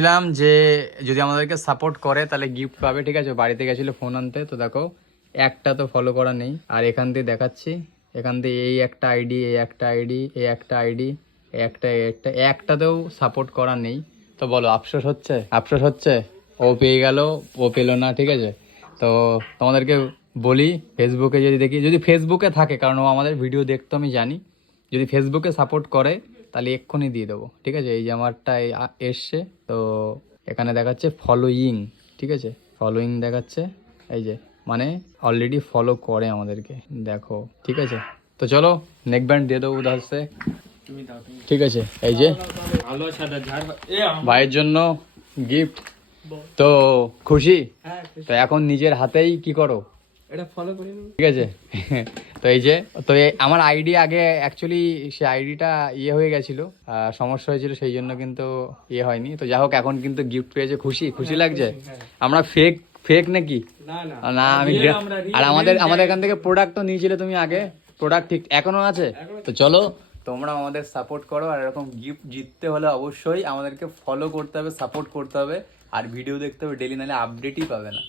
বললাম যে যদি আমাদেরকে সাপোর্ট করে তাহলে গিফট পাবে, ঠিক আছে। বাড়িতে গেছিলো ফোন আনতে, তো দেখো একটা তো ফলো করা নেই। আর এখান দিয়ে দেখাচ্ছি, এখান দিয়ে এই একটা আইডি, এই একটা আইডি, এই একটা আইডি, একটাতেও সাপোর্ট করা নেই। তো বলো আফসোস হচ্ছে? আফসোস হচ্ছে? ও পেয়ে গেল, ও পেলো না, ঠিক আছে। তো তোমাদেরকে বলি, ফেসবুকে যদি দেখি, যদি ফেসবুকে থাকে, কারণ ও আমাদের ভিডিও দেখতো আমি জানি, যদি ফেসবুকে সাপোর্ট করে তাহলে এক্ষুনি দিয়ে দেবো, ঠিক আছে। এই যে আমারটা এসছে, তো এখানে দেখাচ্ছে ফলোয়িং, ঠিক আছে, ফলোয়িং দেখাচ্ছে, এই যে মানে অলরেডি ফলো করে আমাদেরকে, দেখো, ঠিক আছে। তো চলো নেক ব্যান্ড দিয়ে দেবো উদাহরণে, ঠিক আছে। এই যে ভাইয়ের জন্য গিফট, তো খুশি? তো এখন নিজের হাতেই কি করো, এটা ফলো করে নিন, ঠিক আছে। তো এই যে, তো আমার আইডি আগে অ্যাকচুয়ালি সে আইডিটা হয়ে গেছিলো, সমস্যা হয়েছিল, সেই জন্য কিন্তু হয়নি। তো যাই হোক, এখন কিন্তু গিফট পেয়েছে, খুশি খুশি লাগছে। আমরা ফেক ফেক নাকি? না না না আমি আর আমাদের এখান থেকে প্রোডাক্ট তো নিয়েছিলে তুমি আগে, প্রোডাক্ট ঠিক এখনো আছে। তো চলো তোমরা আমাদের সাপোর্ট করো, আর এরকম গিফট জিততে হলে অবশ্যই আমাদেরকে ফলো করতে হবে, সাপোর্ট করতে হবে, আর ভিডিও দেখতে হবে ডেলি, নাহলে আপডেটই পাবে না।